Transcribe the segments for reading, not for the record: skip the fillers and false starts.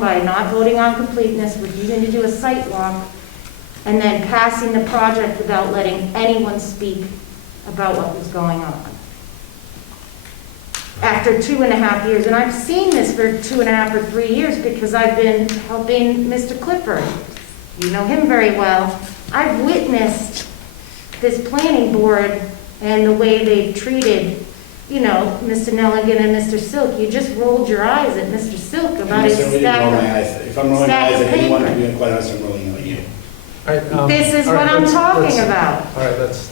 by not voting on completeness, refusing to do a site walk, and then passing the project without letting anyone speak about what was going on. After 2.5 years, and I've seen this for 2.5 or 3 years because I've been helping Mr. Clifford. You know him very well. I've witnessed this planning board and the way they've treated, you know, Mr. Nelligan and Mr. Silk. You just rolled your eyes at Mr. Silk about his stack of If I'm rolling my eyes at anyone, paper. I'm being quite honest, I'm rolling at you. All right, This is all what right, I'm let's- talking let's- about. All right, let's,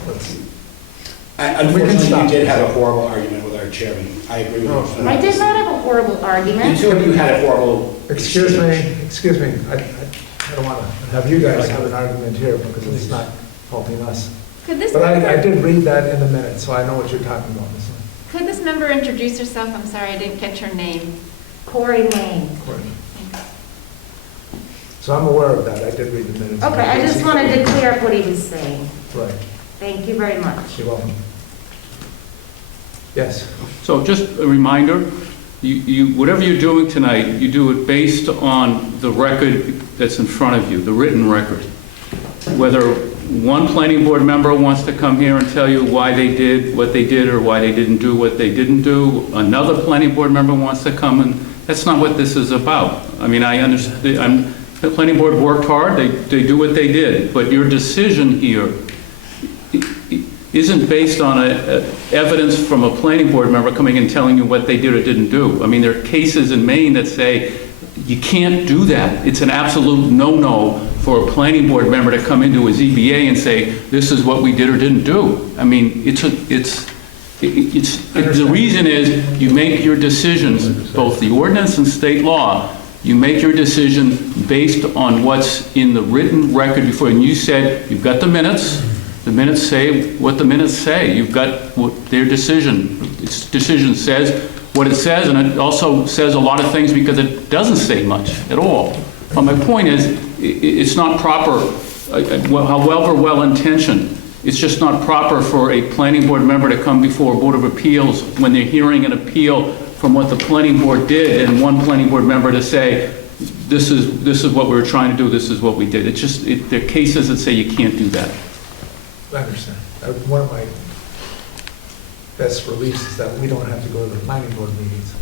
Unfortunately, stop. you did have a horrible argument with our chairman. I agree with No. you. I did not have a horrible You argument. two of you had a horrible. excuse exchange. me, I don't want to have you guys have an argument here because it's not helping us. Could this But I member, did read that in the minutes, so I know what you're talking about, Ms. Lynn. could this member introduce herself? I'm sorry, I didn't catch her name. Corey Lane. Courtney. So I'm aware of that, I did read the minutes. Okay, I just wanted to clear up what he was saying. Right, Thank you very much. you're welcome. Yes, So just a reminder, whatever you're doing tonight, you do it based on the record that's in front of you, the written record. Whether one planning board member wants to come here and tell you why they did what they did or why they didn't do what they didn't do, another planning board member wants to come, and that's not what this is about. I mean, I understand, the planning board worked hard, they do what they did, but your decision here isn't based on evidence from a planning board member coming and telling you what they did or didn't do. I mean, there are cases in Maine that say you can't do that. It's an absolute no-no for a planning board member to come into a ZBA and say, this is what we did or didn't do. I mean, the reason is you make your decisions, both the ordinance and state law, you make your decision based on what's in the written record before. And you said, you've got the minutes. The minutes say what the minutes say. You've got what their decision. Its decision says what it says, and it also says a lot of things because it doesn't say much at all. But my point is, it's not proper, however well-intentioned, it's just not proper for a planning board member to come before a Board of Appeals when they're hearing an appeal from what the planning board did, and one planning board member to say, this is what we were trying to do, this is what we did. It's just, there are cases that say you can't do that. I understand. One of my best reliefs is that we don't have to go to the planning board meetings.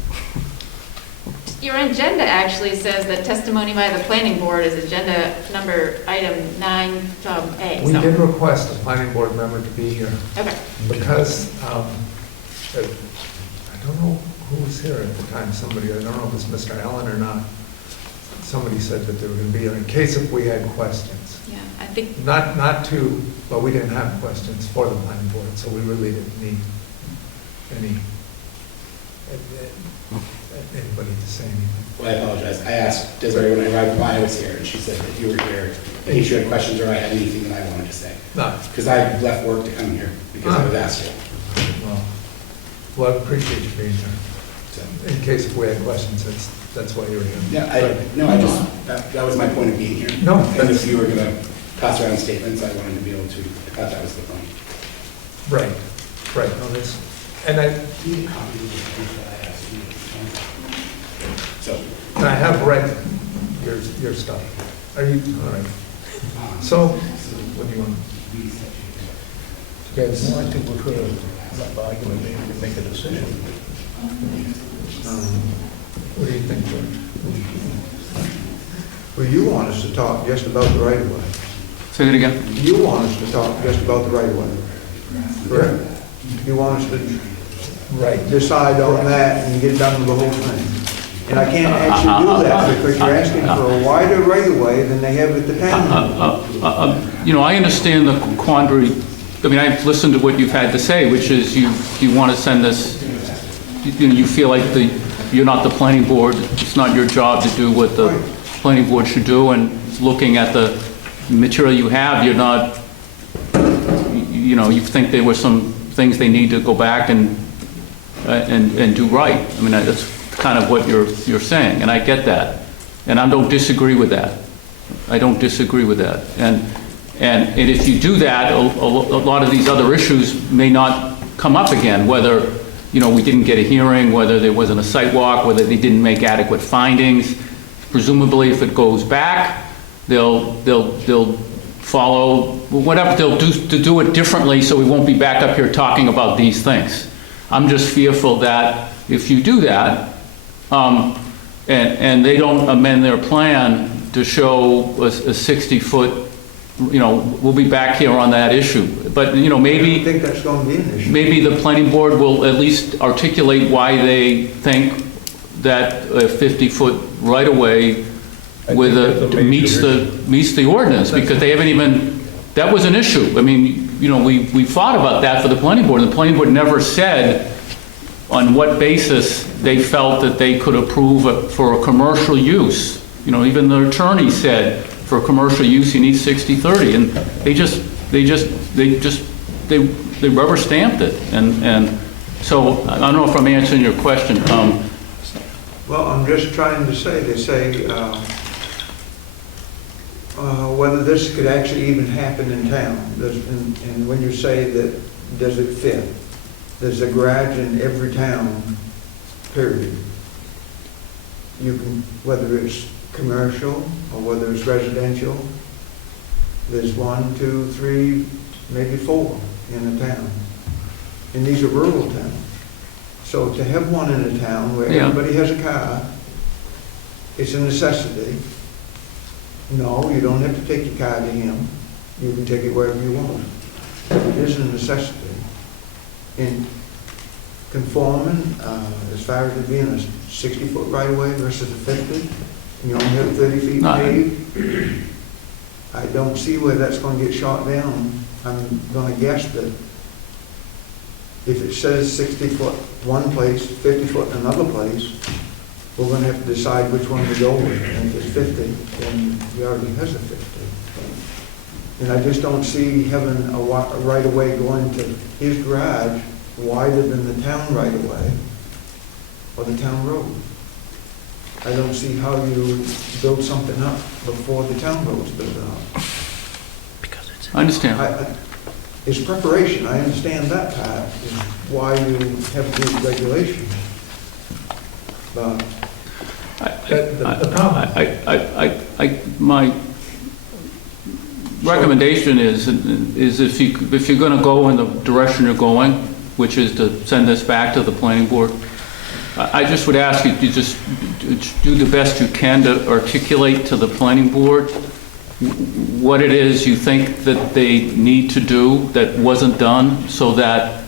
Your agenda actually says that testimony by the planning board is agenda number item 9A. We so- did request a planning board member to be here Okay. because, I don't know who was here at the time, somebody, I don't know if it was Mr. Allen or not. Somebody said that they were going to be here in case if we had questions. Yeah, I think, Not to, but we didn't have questions for the planning board, so we really didn't need anybody to say anything. Well, I apologize. I asked Desiree when I arrived why I was here, and she said that you were here in case you had questions or I had anything that I wanted to say. No, Because I left work to come here because I was asked to. well, I appreciate you being here. So, In case if we had questions, that's why you're here. yeah, that was my point of being here. No, And if you were going to pass around statements, I wanted to be able to, I thought that was the point. Right, no, that's, and So, I have read your stuff. Are you, all right. So, what do you want? Guys, Well, I think we're going to, enough argument, maybe we can make a decision. what do you think, George? Well, you want us to talk just about the right of way. Say that again? You want us to talk just about the right of way. Correct? You want us to Right. decide on that and get done with the whole thing. And I can't actually do that because you're asking for a wider right of way than they have at the town. I understand the quandary. I mean, I've listened to what you've had to say, which is you want to send this, you feel like you're not the planning board, it's not your job to do what the planning board should do, and looking at the material you have, you're not, you think there were some things they need to go back and do right. I mean, that's kind of what you're saying, and I get that. And I don't disagree with that. I don't disagree with that. And if you do that, a lot of these other issues may not come up again, whether, we didn't get a hearing, whether there wasn't a site walk, whether they didn't make adequate findings. Presumably, if it goes back, they'll follow, whatever they'll do to do it differently, so we won't be back up here talking about these things. I'm just fearful that if you do that, and they don't amend their plan to show a 60-foot, we'll be back here on that issue. But, I don't maybe, think that's going to be an issue. maybe the planning board will at least articulate why they think that a 50-foot right-of-way with think that's a major meets the ordinance, because they haven't even, that was an issue. I mean, we thought about that for the planning board, and the planning board never said on what basis they felt that they could approve for a commercial use. Even the attorney said, for a commercial use, you need 60/30, and they rubber stamped it. And so, I don't know if I'm answering your question. Well, I'm just trying to say, they say, whether this could actually even happen in town. And when you say that, does it fit? There's a garage in every town, period. You can, whether it's commercial or whether it's residential, there's 1, 2, 3, maybe 4 in a town. And these are rural towns. So to have one in a town where Yeah. everybody has a car, it's a necessity. No, you don't have to take your car to him. You can take it wherever you want. But it is a necessity. In conforming, as far as it being a 60-foot right-of-way versus a 50, and you only have 30 feet No. paved, I don't see where that's going to get shot down. I'm going to guess that if it says 60 foot one place, 50 foot in another place, we're going to have to decide which one to go with. And if it's 50, then he already has a 50. And I just don't see having a right-of-way going to his garage wider than the town right-of-way or the town road. I don't see how you build something up before the town road's built up. I understand. It's preparation, I understand that part, is why you have these regulations. But The problem, My recommendation is if you're going to go in the direction you're going, which is to send this back to the planning board, I just would ask you to just do the best you can to articulate to the planning board what it is you think that they need to do that wasn't done, so that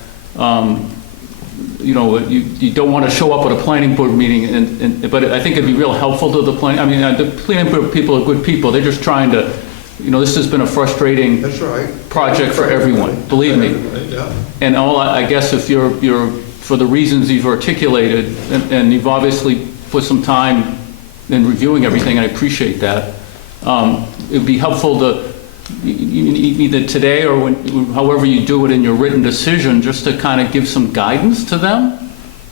you don't want to show up at a planning board meeting, but I think it'd be real helpful to the the planning board people are good people. They're just trying to, this has been a frustrating that's right. project for everyone, believe me. Yeah. And I guess if you're for the reasons you've articulated, and you've obviously put some time in reviewing everything, and I appreciate that, it'd be helpful to, either today or however you do it in your written decision, just to kind of give some guidance to them,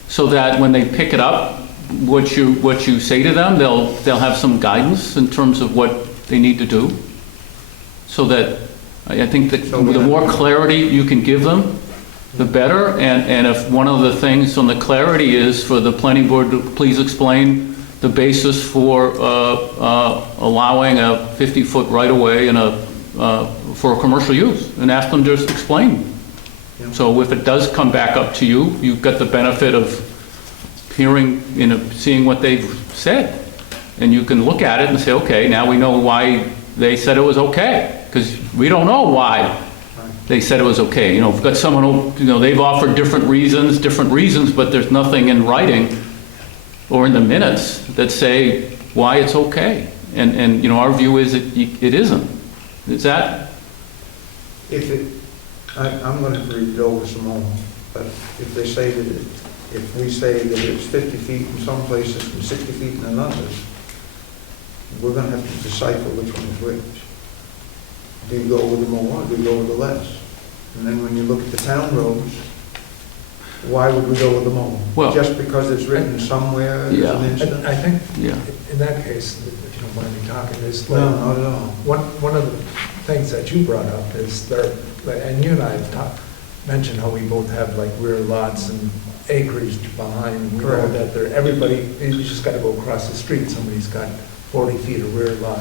so that when they pick it up, what you say to them, they'll have some guidance in terms of what they need to do. So that I think that the more clarity you can give them, the better. And if one of the things on the clarity is for the planning board to please explain the basis for allowing a 50-foot right-of-way for a commercial use, and ask them to just explain. Yeah. So if it does come back up to you, you've got the benefit of hearing, seeing what they've said. And you can look at it and say, okay, now we know why they said it was okay, because we don't know why they said it was okay. We've got someone who, they've offered different reasons, but there's nothing in writing or in the minutes that say why it's okay. And our view is it isn't. Is that? I'm going to read it over some more, but if they say that if we say that it's 50 feet in some places and 60 feet in others, we're going to have to decipher which one is which. Do you go with the more, or do you go with the less? And then when you look at the town roads, why would we go with the more? Well, just because it's written somewhere as Yeah. an instance? I think Yeah. in that case, if you don't mind me talking, is No, not at all. one of the things that you brought up is there, and you and I have mentioned how we both have like rear lots and acreage behind. We know Correct. that everybody, you just got to go across the street, somebody's got 40 feet of rear lot.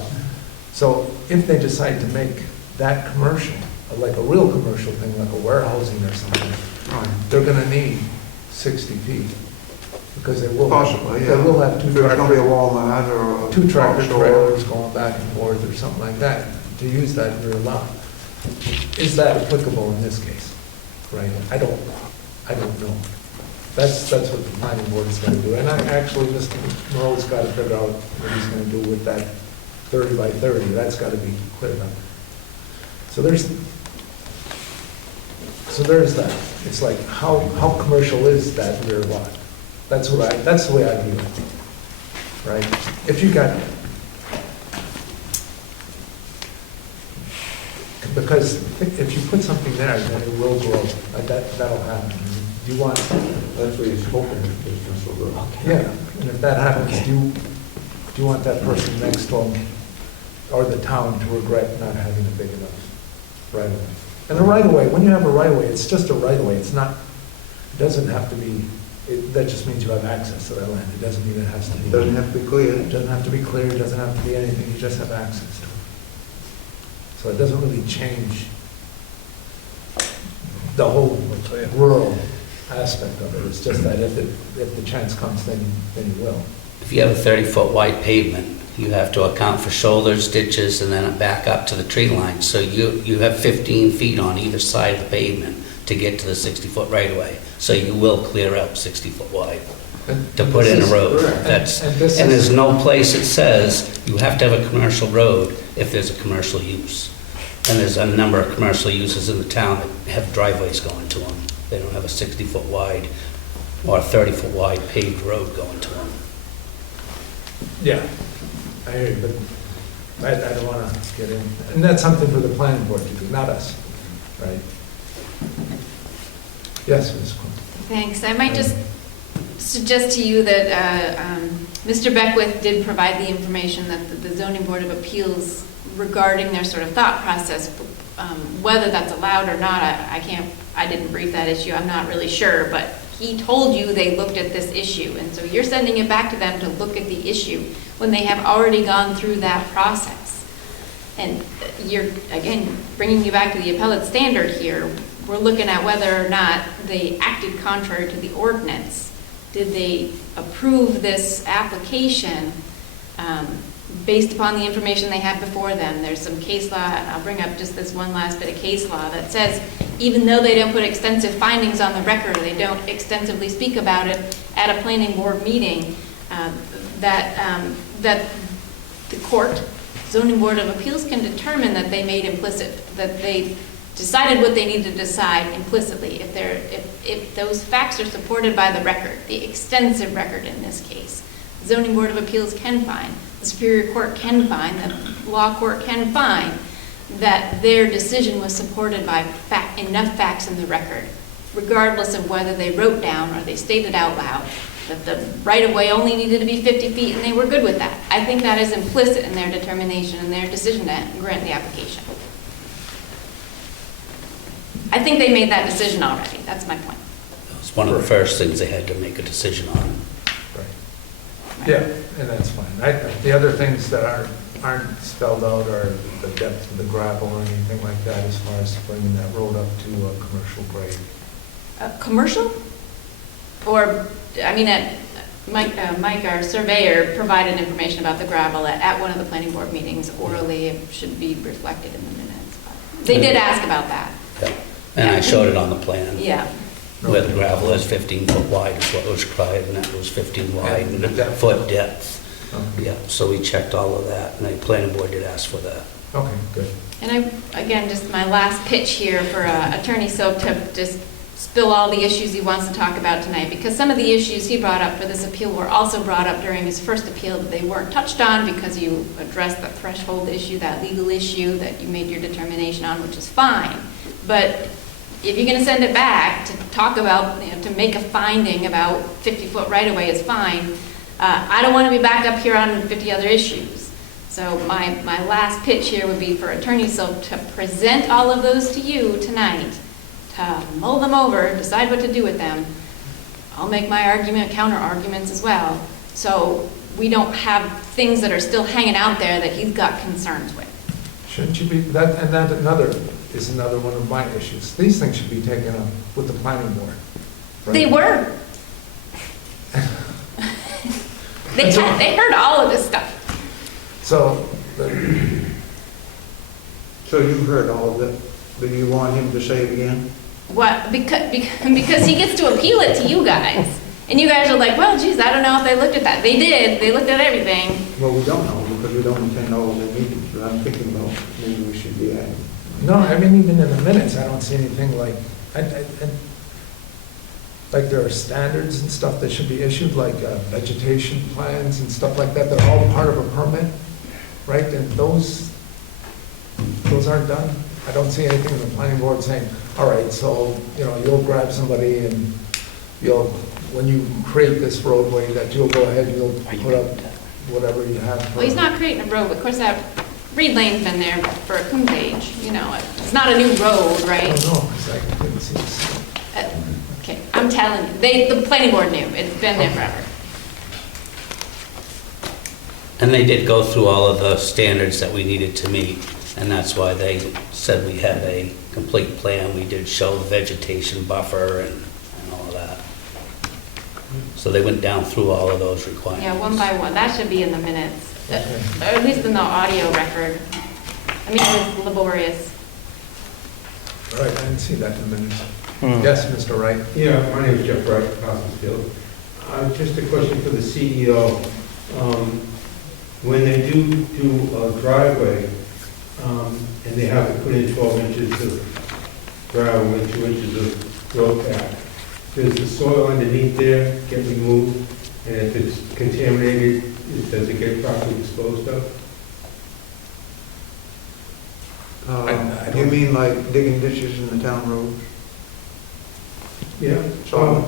So if they decide to make that commercial, like a real commercial thing, like a warehousing or something, Right. they're gonna need 60 feet. Because they will. Possibly, yeah. They will have If there's gonna be a Walmart or a. two tractor store. trailers going back and forth or something like that to use that rear lot. Is that applicable in this case? Right? I don't know. That's what the planning board is gonna do. And actually, Mr. Moreau's gotta figure out what he's gonna do with that 30 by 30. That's gotta be cleared up. So there's that. It's like, how commercial is that rear lot? That's the way I view it, right? If you got, because if you put something there, then it will grow. That'll happen. You want, That's what he's hoping his business will grow. yeah, and if that happens, do you want that person next to him or the town to regret not having a big enough right of way? And a right of way, when you have a right of way, it's just a right of way. It's not, it doesn't have to be, that just means you have access to that land. It doesn't mean it has to be. It doesn't have to be clear. It doesn't have to be clear, it doesn't have to be anything, you just have access to it. So it doesn't really change the whole rural aspect of it. It's just that if the chance comes, then you will. If you have a 30-foot wide pavement, you have to account for shoulders, ditches, and then back up to the tree line. So you have 15 feet on either side of the pavement to get to the 60-foot right-of-way. So you will clear out 60-foot wide to put in a road. That's, And and this is- there's no place that says you have to have a commercial road if there's a commercial use. And there's a number of commercial uses in the town that have driveways going to them. They don't have a 60-foot wide or a 30-foot wide paved road going to them. Yeah, I hear you, but I don't want to get in, and that's something for the planning board to do, not us, right? Yes, Ms. Quinn. Thanks. I might just suggest to you that Mr. Beckwith did provide the information that the Zoning Board of Appeals regarding their sort of thought process, whether that's allowed or not, I didn't brief that issue, I'm not really sure, but he told you they looked at this issue, and so you're sending it back to them to look at the issue when they have already gone through that process. And you're, again, bringing you back to the appellate standard here, we're looking at whether or not they acted contrary to the ordinance. Did they approve this application based upon the information they had before them? There's some case law, and I'll bring up just this one last bit of case law that says even though they don't put extensive findings on the record, or they don't extensively speak about it at a planning board meeting, that the court, Zoning Board of Appeals, can determine that they made implicit, that they decided what they needed to decide implicitly. If those facts are supported by the record, the extensive record in this case, the Zoning Board of Appeals can find, the Superior Court can find, the law court can find that their decision was supported by enough facts in the record, regardless of whether they wrote down or they stated out loud that the right-of-way only needed to be 50 feet and they were good with that. I think that is implicit in their determination and their decision to grant the application. I think they made that decision already. That's my point. It was one of the first things they had to make a decision on. Right. Yeah, and that's fine. The other things that aren't spelled out are the depth of the gravel or anything like that, as far as bringing that road up to a commercial grade. Commercial? Or, I mean, Mike, our surveyor, provided information about the gravel at one of the planning board meetings orally. It should be reflected in the minutes. But they did ask about that. Yeah. And I showed it on the plan. Yeah. Where the gravel is 15 foot wide is what was required, and that was 15 wide and the a depth. foot depth. Okay. Yeah, so we checked all of that, and the planning board did ask for that. Okay, good. And again, just my last pitch here for Attorney Soap to just spill all the issues he wants to talk about tonight, because some of the issues he brought up for this appeal were also brought up during his first appeal that they weren't touched on because you addressed the threshold issue, that legal issue that you made your determination on, which is fine. But if you're going to send it back to talk about, to make a finding about 50-foot right-of-way is fine, I don't want to be back up here on 50 other issues. So my last pitch here would be for Attorney Soap to present all of those to you tonight, to mull them over, decide what to do with them. I'll make my argument, counter arguments as well. So we don't have things that are still hanging out there that he's got concerns with. Shouldn't you be, that, and that another, is another one of my issues. These things should be taken up with the planning board. right? They were. They heard all of this stuff. So, So you've heard all of it, but you want him to say it again? What, because he gets to appeal it to you guys. And you guys are like, well, geez, I don't know if they looked at that. They did, they looked at everything. Well, we don't know, because we don't attend all of the meetings, but I'm thinking about maybe we should be adding. no, I mean, even in the minutes, I don't see anything like, like there are standards and stuff that should be issued, like vegetation plans and stuff like that, they're all part of a permit, right? And those aren't done. I don't see anything in the planning board saying, all right, so, you know, you'll grab somebody and you'll, when you create this roadway, that you'll go ahead and you'll put up whatever you have. for- Well, he's not creating a road, of course, that Reed Lane's been there for a Coombe age, you know, it's not a new road, I right? don't know, because I didn't see this. Okay, I'm telling you, the planning board knew, it's been there forever. And they did go through all of the standards that we needed to meet, and that's why they said we had a complete plan. We did show the vegetation buffer and all of that. So they went down through all of those requirements. Yeah, one by one, that should be in the minutes, or at least in the audio record. I mean, it was laborious. All right, I didn't see that in the minutes. Yes, Mr. Wright? Yeah, my name is Jeff Wright, Cosmosfield. Just a question for the CEO. When they do a driveway, and they have to put in 12 inches of gravel and 2 inches of road pad, does the soil underneath there get removed? And if it's contaminated, does it get properly disposed of? I You don't- mean like digging ditches in the town roads? Yeah. So-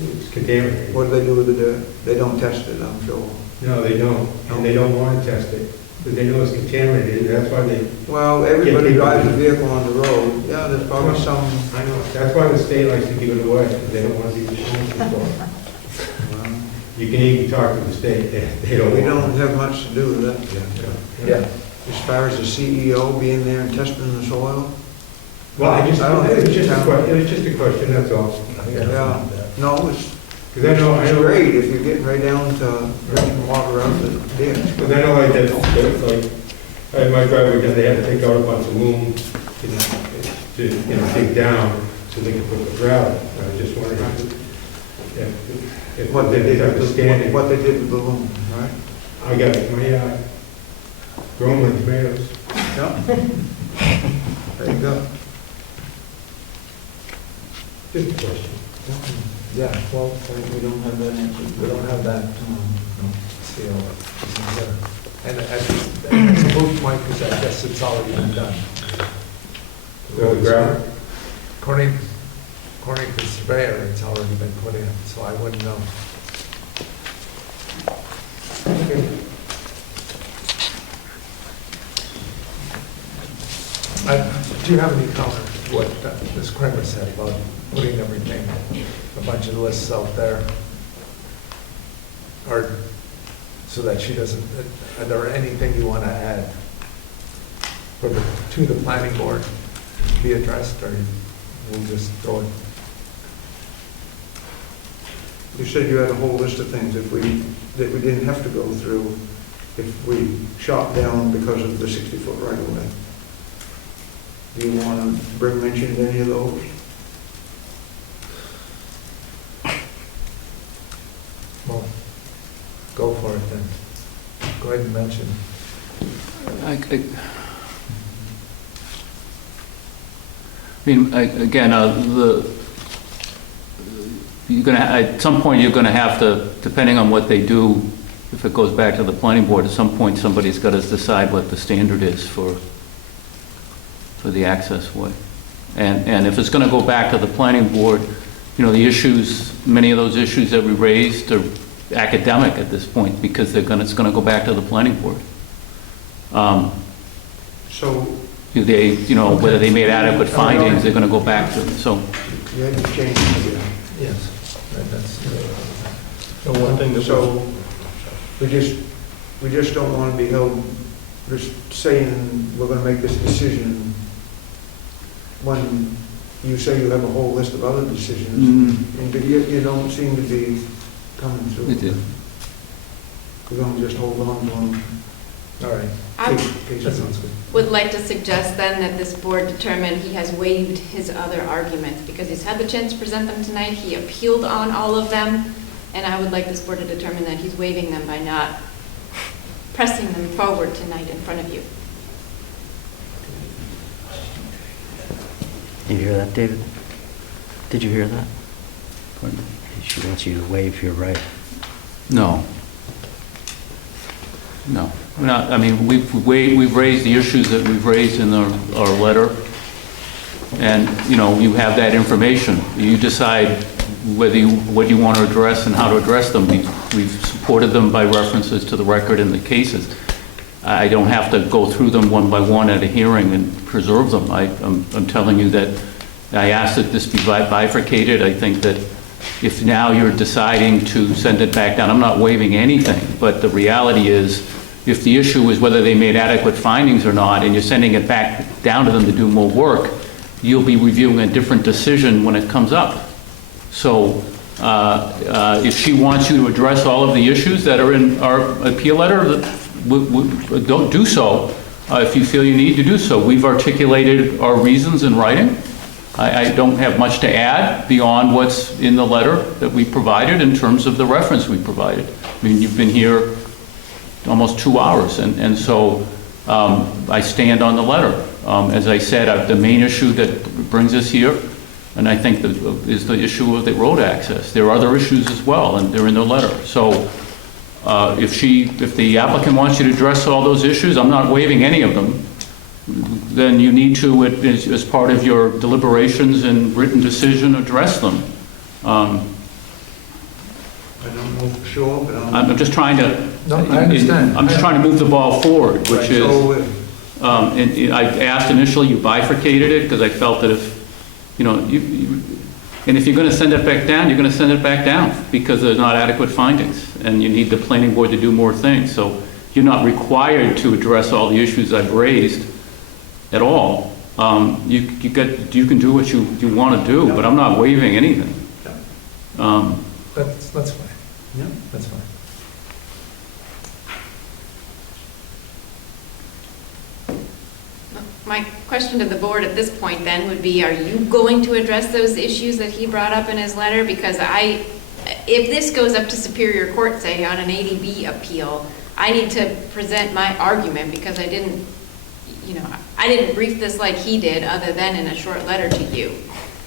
It's contaminated. What do they do with the dirt? They don't test it, I'm sure. No, they don't, and they don't want to test it, because they know it's contaminated, that's why they, Well, everybody people- drives a vehicle on the road, yeah, there's probably some, I know, that's why the state likes to give it away, because they don't want to be responsible for it. well, You can even talk to the state, they don't we want don't have much to do with that. it. Yeah. As far as the CEO being there and testing the soil? Well, I don't think it was just a town- question, it was just a question, that's all. Yeah, no, it's Because I it's know, great if you're getting right down to drinking water out of the ditch. because I know like that, like, I had my driveway done, they had to take out a bunch of loom, to, dig down, so they could put the gravel. I was just wondering if What they did with understanding. the, what they did with the loom, right? I got my, growing my tomatoes. Yeah. There you go. Just a question. Yeah, well, We don't have that answer. we don't have that, CO. And it's a moot point, because I guess it's already been done. So the gravel? According to the surveyor, it's already been put in, so I wouldn't know. Do you have any comment to what Ms. Kramer said about putting everything, a bunch of lists out there? Or, so that she doesn't, are there anything you want to add to the planning board to be addressed, or we'll just throw it? You said you had a whole list of things that we didn't have to go through if we shot down because of the 60-foot right of way. Do you want to bring mention to any of those? Well, go for it then. Go ahead and mention. Again, you're gonna, at some point, you're gonna have to, depending on what they do, if it goes back to the planning board, at some point, somebody's got to decide what the standard is for the access way. And if it's gonna go back to the planning board, the issues, many of those issues that we raised are academic at this point, because it's gonna go back to the planning board. So Whether they made adequate findings, they're gonna go back to, so. you had to change, yeah. Yes. That's, The one thing that So We just don't want to be held, just saying, we're gonna make this decision when you say you have a whole list of other decisions, and you don't seem to be coming through. We did. We're gonna just hold on to them. All right, I that sounds good. would like to suggest then that this board determine he has waived his other arguments, because he's had the chance to present them tonight, he appealed on all of them, and I would like this board to determine that he's waiving them by not pressing them forward tonight in front of you. Did you hear that, David? Did you hear that? She wants you to waive your right. No. No. We're not, I mean, we've raised the issues that we've raised in our letter, and, you know, you have that information. You decide what you want to address and how to address them. We've supported them by references to the record in the cases. I don't have to go through them one by one at a hearing and preserve them. I'm telling you that I asked that this be bifurcated. I think that if now you're deciding to send it back down, I'm not waiving anything, but the reality is, if the issue is whether they made adequate findings or not, and you're sending it back down to them to do more work, you'll be reviewing a different decision when it comes up. So if she wants you to address all of the issues that are in our appeal letter, don't do so if you feel you need to do so. We've articulated our reasons in writing. I don't have much to add beyond what's in the letter that we provided in terms of the reference we provided. I mean, you've been here almost 2 hours, and so I stand on the letter. As I said, the main issue that brings us here, and I think is the issue of the road access. There are other issues as well, and they're in the letter. So if the applicant wants you to address all those issues, I'm not waiving any of them, then you need to, as part of your deliberations and written decision, address them. I don't know for sure, but I'm just trying to... No, I understand. I'm just trying to move the ball forward, which is... So, And I asked initially, you bifurcated it, because I felt that if, you know, and if you're going to send it back down, you're going to send it back down, because there's not adequate findings, and you need the planning board to do more things. So you're not required to address all the issues I've raised at all. You can do what you want to do, but I'm not waiving anything. That's fine. Yeah. That's fine. My question to the board at this point then would be, are you going to address those issues that he brought up in his letter? Because if this goes up to Superior Court, say, on an 80B appeal, I need to present my argument, because I didn't brief this like he did, other than in a short letter to you.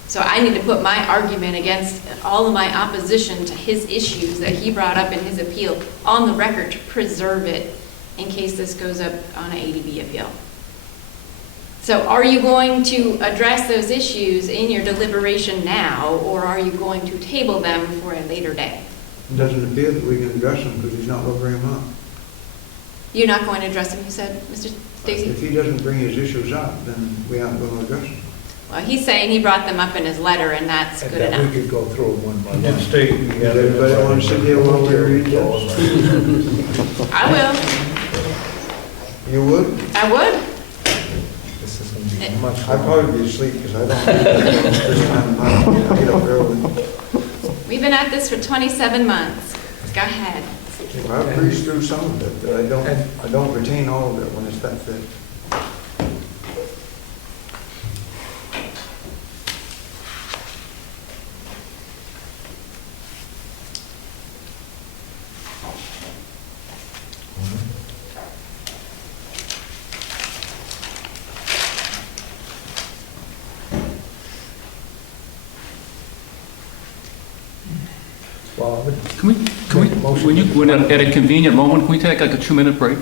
So I need to put my argument against all of my opposition to his issues that he brought up in his appeal on the record to preserve it in case this goes up on an 80B appeal. So are you going to address those issues in your deliberation now, or are you going to table them for a later day? it doesn't appear that we can address them because he's not going to bring them up. You're not going to address them, you said, Mr. Stacy? If he doesn't bring his issues up, then we aren't going to address them. Well, he's saying he brought them up in his letter, and that's And good that enough. we could go through them one by Did one. state we Does had it. everybody want to sit here while we read this? I will. You would? I would. This is going to be much I'd longer. probably be asleep because I don't this time of night. I get up early. We've been at this for 27 months. Go ahead. I breeze through some of it, but I don't retain all of it when it's that thick. Well, I would- When at a convenient moment, can we take like a 2-minute break?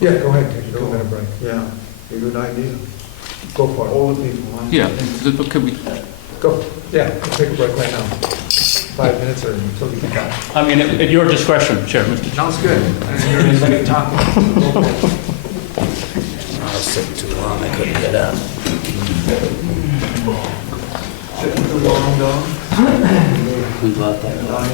yeah, go ahead, take a 2-minute break. Yeah, a good idea. Go for it. All the people. huh? Yeah, could we, Go, yeah, we'll take a break right now. 5 minutes or until you get back. I mean, at your discretion, Chair, Mr. Sounds good. I didn't hear anybody talking. Go for it. I was sitting too long, I couldn't get up. Sitting too long, Don? Who bought that?